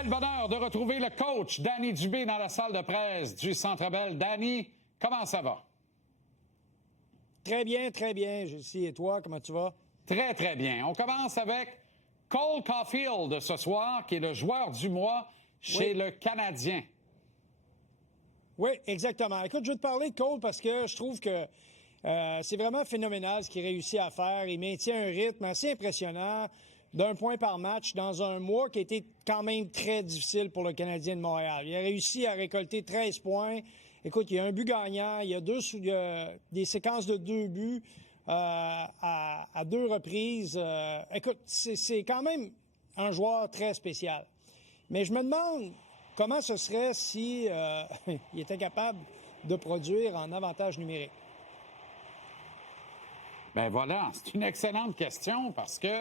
Quel bonheur de retrouver le coach Danny Dubé dans la salle de presse du Centre Bell. Danny, comment ça va? Très bien, Jessie. Et toi, comment tu vas? Très, très bien. On commence avec Cole Caulfield ce soir, qui est le joueur du mois chez le Canadien. Oui, exactement. Écoute, je veux te parler de Cole parce que je trouve que c'est vraiment phénoménal ce qu'il réussit à faire. Il maintient un rythme assez impressionnant d'un point par match dans un mois qui a été quand même très difficile pour le Canadien de Montréal. Il a réussi à récolter 13 points. Écoute, il y a un but gagnant, il y a des séquences de 2 buts à 2 reprises. Écoute, c'est quand même un joueur très spécial. Mais je me demande comment ce serait si il était capable de produire en avantage numérique. Ben voilà, c'est une excellente question parce que,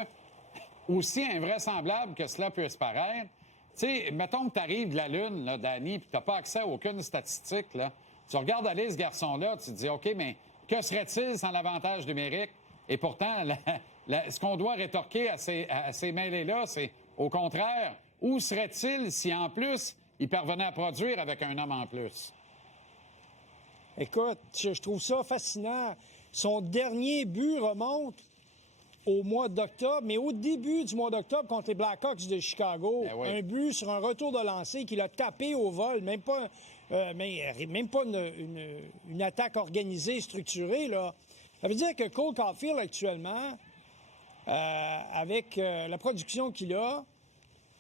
aussi invraisemblable que cela puisse paraître, tu sais, mettons que tu arrives de la Lune, là, Danny, puis tu n'as pas accès à aucune statistique, là. Tu regardes aller ce garçon-là, tu te dis, OK, mais que serait-il sans l'avantage numérique? Et pourtant, ce qu'on doit rétorquer à ces mêlées-là, c'est, au contraire, où serait-il si, en plus, il parvenait à produire avec un homme en plus? Écoute, je trouve ça fascinant. Son dernier but remonte au mois d'octobre, mais au début du mois d'octobre contre les Blackhawks de Chicago, un but sur un retour de lancer qu'il a tapé au vol, même pas une attaque organisée, structurée, là. Ça veut dire que Cole Caulfield, actuellement, avec la production qu'il a,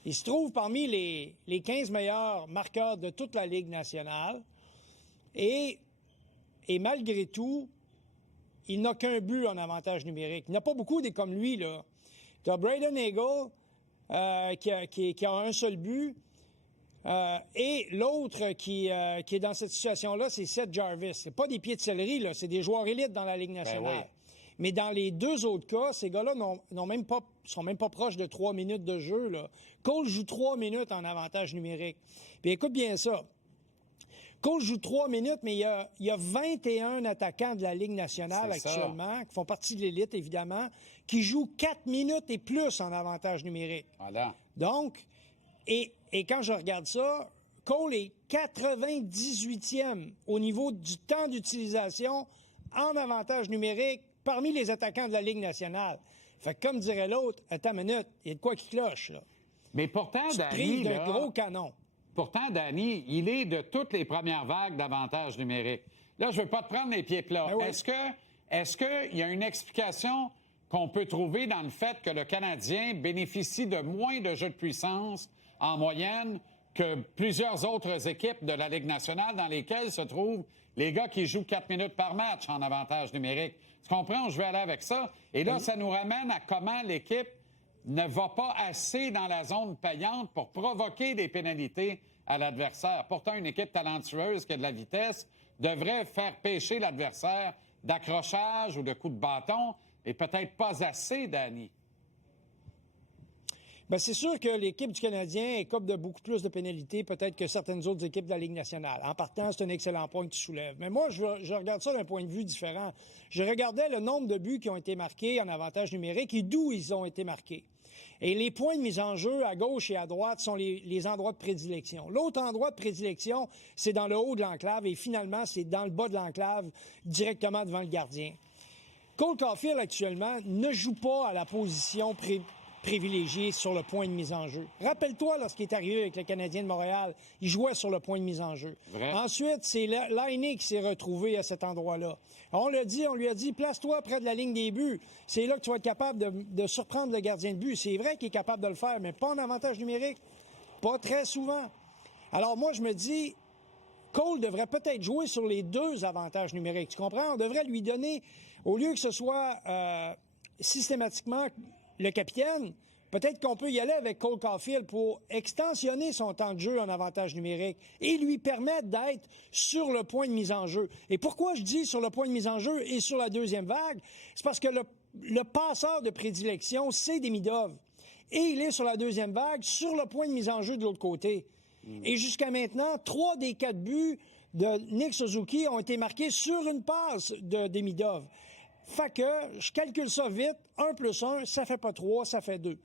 il se trouve parmi les 15 meilleurs marqueurs de toute la Ligue nationale. Et malgré tout, il n'a qu'un but en avantage numérique. Il n'y en a pas beaucoup des comme lui, là. Tu as Braden Eagle qui a un seul but. Et l'autre qui est dans cette situation-là, c'est Seth Jarvis. C'est pas des pieds de céleri, là. C'est des joueurs élites dans la Ligue nationale. Ben oui. Mais dans les deux autres cas, ces gars-là sont même pas proches de 3 minutes de jeu, là. Cole joue 3 minutes en avantage numérique. Puis écoute bien ça. Cole joue 3 minutes, mais il y a 21 attaquants de la Ligue nationale actuellement, qui font partie de l'élite, évidemment, qui jouent 4 minutes et plus en avantage numérique. Voilà. Donc, et quand je regarde ça, Cole est 98e au niveau du temps d'utilisation en avantage numérique parmi les attaquants de la Ligue nationale. Fait que, comme dirait l'autre, attends une minute, il y a de quoi qui cloche, là. Mais pourtant, Danny, d'un gros canon. Pourtant, Danny, il est de toutes les premières vagues d'avantages numériques. Là, je veux pas te prendre les pieds plats. Oui. Est-ce qu'il y a une explication qu'on peut trouver dans le fait que le Canadien bénéficie de moins de jeux de puissance en moyenne que plusieurs autres équipes de la Ligue nationale dans lesquelles se trouvent les gars qui jouent 4 minutes par match en avantage numérique? Tu comprends? Je vais aller avec ça. Et là, ça nous ramène à comment l'équipe ne va pas assez dans la zone payante pour provoquer des pénalités à l'adversaire. Pourtant, une équipe talentueuse qui a de la vitesse devrait faire pêcher l'adversaire d'accrochage ou de coups de bâton, mais peut-être pas assez, Danny. Bien, c'est sûr que l'équipe du Canadien écope de beaucoup plus de pénalités peut-être que certaines autres équipes de la Ligue nationale. En partant, c'est un excellent point que tu soulèves. Mais moi, je regarde ça d'un point de vue différent. Je regardais le nombre de buts qui ont été marqués en avantage numérique et d'où ils ont été marqués. Et les points de mise en jeu à gauche et à droite sont les endroits de prédilection. L'autre endroit de prédilection, c'est dans le haut de l'enclave et finalement, c'est dans le bas de l'enclave, directement devant le gardien. Cole Caulfield, actuellement, ne joue pas à la position privilégié sur le point de mise en jeu. Rappelle-toi, lorsqu'il est arrivé avec le Canadien de Montréal, il jouait sur le point de mise en jeu. Vrai. Ensuite, c'est Laine qui s'est retrouvé à cet endroit-là. On lui a dit, place-toi près de la ligne des buts. C'est là que tu vas être capable de surprendre le gardien de but. C'est vrai qu'il est capable de le faire, mais pas en avantage numérique. Pas très souvent. Alors moi, je me dis, Cole devrait peut-être jouer sur les deux avantages numériques. Tu comprends? On devrait lui donner, au lieu que ce soit systématiquement le capitaine, peut-être qu'on peut y aller avec Cole Caulfield pour extensionner son temps de jeu en avantage numérique et lui permettre d'être sur le point de mise en jeu. Et pourquoi je dis sur le point de mise en jeu et sur la deuxième vague? C'est parce que le passeur de prédilection, c'est Demidov. Et il est sur la deuxième vague, sur le point de mise en jeu de l'autre côté. Et jusqu'à maintenant, 3 des 4 buts de Nick Suzuki ont été marqués sur une passe de Demidov. Fait que, je calcule ça vite, 1 plus 1, ça fait pas 3, ça fait 2.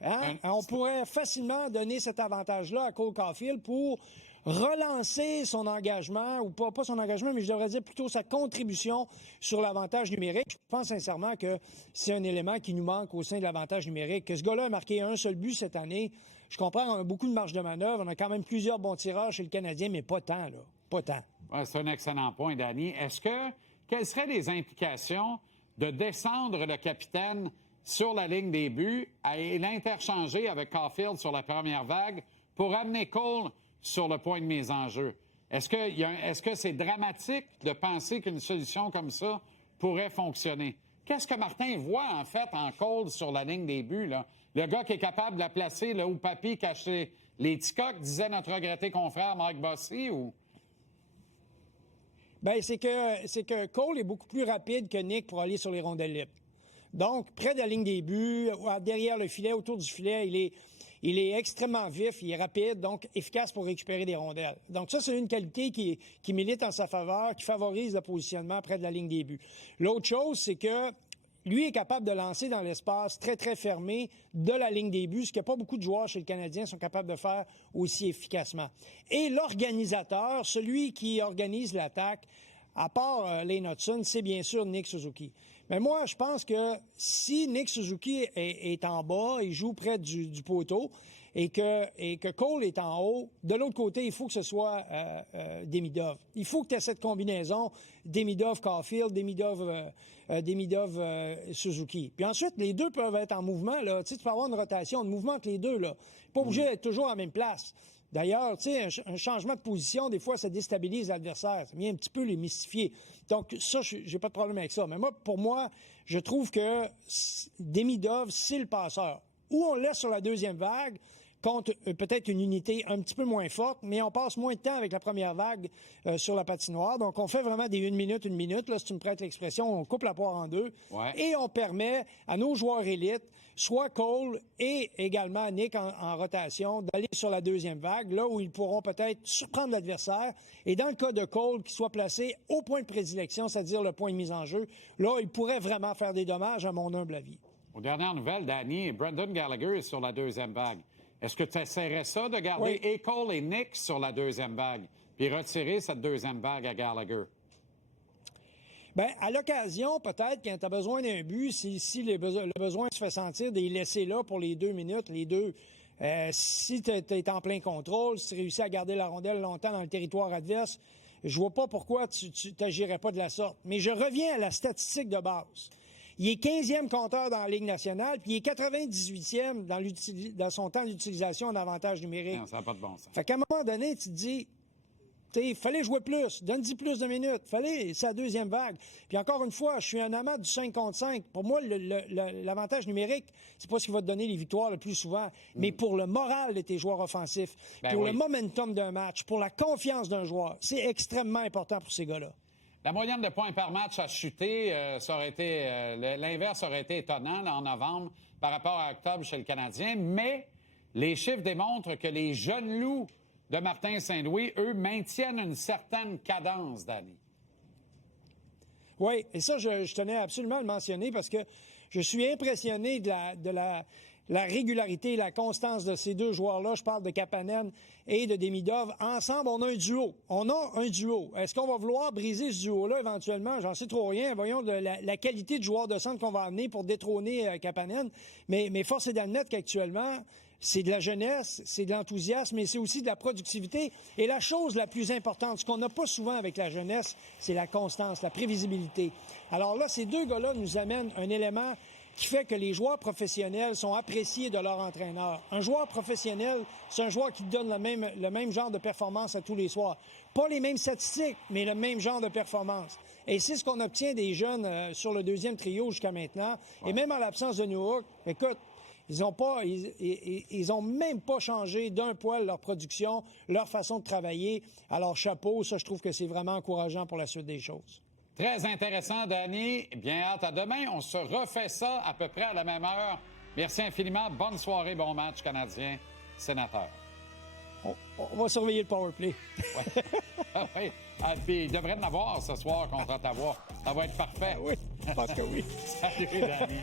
On pourrait facilement donner cet avantage-là à Cole Caulfield pour relancer son engagement, ou pas son engagement, mais je devrais dire plutôt sa contribution sur l'avantage numérique. Je pense sincèrement que c'est un élément qui nous manque au sein de l'avantage numérique. Que ce gars-là a marqué un seul but cette année, je comprends, on a beaucoup de marge de manœuvre, on a quand même plusieurs bons tireurs chez le Canadien, mais pas tant, là. Pas tant. Ouais, c'est un excellent point, Danny. Quelles seraient les implications de descendre le capitaine sur la ligne des buts et l'interchanger avec Caulfield sur la première vague pour amener Cole sur le point de mise en jeu? Est-ce que c'est dramatique de penser qu'une solution comme ça pourrait fonctionner? Qu'est-ce que Martin voit, en fait, en Cole sur la ligne des buts, là? Le gars qui est capable de la placer là où Papy cachait les petits coqs, disait notre regretté confrère Mike Bossy, ou... Bien, c'est que Cole est beaucoup plus rapide que Nick pour aller sur les rondelles libres. Donc, près de la ligne des buts, derrière le filet, autour du filet, il est extrêmement vif, il est rapide, donc efficace pour récupérer des rondelles. Donc ça, c'est une qualité qui milite en sa faveur, qui favorise le positionnement près de la ligne des buts. L'autre chose, c'est que lui est capable de lancer dans l'espace très, très fermé de la ligne des buts, ce que pas beaucoup de joueurs chez le Canadien sont capables de faire aussi efficacement. Et l'organisateur, celui qui organise l'attaque, à part Lane Hutson, c'est bien sûr Nick Suzuki. Mais moi, je pense que si Nick Suzuki est en bas, il joue près du poteau, et que Cole est en haut, de l'autre côté, il faut que ce soit Demidov. Il faut que tu aies cette combinaison Demidov-Caulfield, Demidov-Suzuki. Puis ensuite, les deux peuvent être en mouvement. Là. Tu peux avoir une rotation de mouvement entre les deux. Là. Pas obligé d'être toujours à la même place. D'ailleurs, tu sais, un changement de position, des fois, ça déstabilise l'adversaire. Ça vient un petit peu les mystifier. Donc, ça, j'ai pas de problème avec ça. Mais pour moi, je trouve que Demidov, c'est le passeur. Ou on le laisse sur la deuxième vague, contre peut-être une unité un petit peu moins forte, mais on passe moins de temps avec la première vague sur la patinoire. Donc, on fait vraiment des une minute, là, si tu me prêtes l'expression, on coupe la poire en deux. Ouais. Et on permet à nos joueurs élites, soit Cole et également Nick en rotation, d'aller sur la deuxième vague, là où ils pourront peut-être surprendre l'adversaire. Et dans le cas de Cole, qu'il soit placé au point de prédilection, c'est-à-dire le point de mise en jeu, là, il pourrait vraiment faire des dommages, à mon humble avis. Aux dernières nouvelles, Danny, Brendan Gallagher est sur la deuxième vague. Est-ce que tu essaierais ça de garder et Cole et Nick sur la deuxième vague, puis retirer cette deuxième vague à Gallagher? Bien, à l'occasion, peut-être, quand tu as besoin d'un but, si le besoin se fait sentir de les laisser là pour les 2 minutes, si tu es en plein contrôle, si tu réussis à garder la rondelle longtemps dans le territoire adverse, je vois pas pourquoi tu n'agirais pas de la sorte. Mais je reviens à la statistique de base. Il est 15e compteur dans la Ligue nationale, puis il est 98e dans son temps d'utilisation en avantage numérique. Non, ça n'a pas de bon sens. Fait qu'à un moment donné, tu te dis, il fallait jouer plus, donne-y plus de minutes, fallait sa deuxième vague. Puis encore une fois, je suis un amant du 5 contre 5. Pour moi, l'avantage numérique, c'est pas ce qui va te donner les victoires le plus souvent, mais pour le moral de tes joueurs offensifs, le momentum d'un match, pour la confiance d'un joueur, c'est extrêmement important pour ces gars-là. La moyenne de points par match a chuté. L'inverse aurait été étonnant là, en novembre par rapport à octobre chez le Canadien. Mais les chiffres démontrent que les jeunes loups de Martin Saint-Louis, eux, maintiennent une certaine cadence, Danny. Oui, et ça, je tenais absolument à le mentionner parce que je suis impressionné de la régularité et la constance de ces deux joueurs-là. Je parle de Kapanen et de Demidov. Ensemble, on a un duo. Est-ce qu'on va vouloir briser ce duo-là éventuellement? J'en sais trop rien. Voyons la qualité de joueur de centre qu'on va amener pour détrôner Kapanen. Mais force est d'admettre qu'actuellement, c'est de la jeunesse, c'est de l'enthousiasme, mais c'est aussi de la productivité. Et la chose la plus importante, ce qu'on n'a pas souvent avec la jeunesse, c'est la constance, la prévisibilité. Alors là, ces deux gars-là nous amènent un élément qui fait que les joueurs professionnels sont appréciés de leur entraîneur. Un joueur professionnel, c'est un joueur qui donne le même genre de performance à tous les soirs. Pas les mêmes statistiques, mais le même genre de performance. Et c'est ce qu'on obtient des jeunes sur le deuxième trio jusqu'à maintenant. Ouais. Et même en l'absence de Newhook, écoute, ils ont même pas changé d'un poil leur production, leur façon de travailler. Alors, chapeau, ça, je trouve que c'est vraiment encourageant pour la suite des choses. Très intéressant, Danny. Bien hâte à demain. On se refait ça à peu près à la même heure. Merci infiniment. Bonne soirée, bon match canadien. Sénateur. On va surveiller le powerplay. Oui. Ah, puis il devrait en avoir ce soir contre Ottawa. Ça va être parfait. Oui, je pense que oui. Salut, Danny.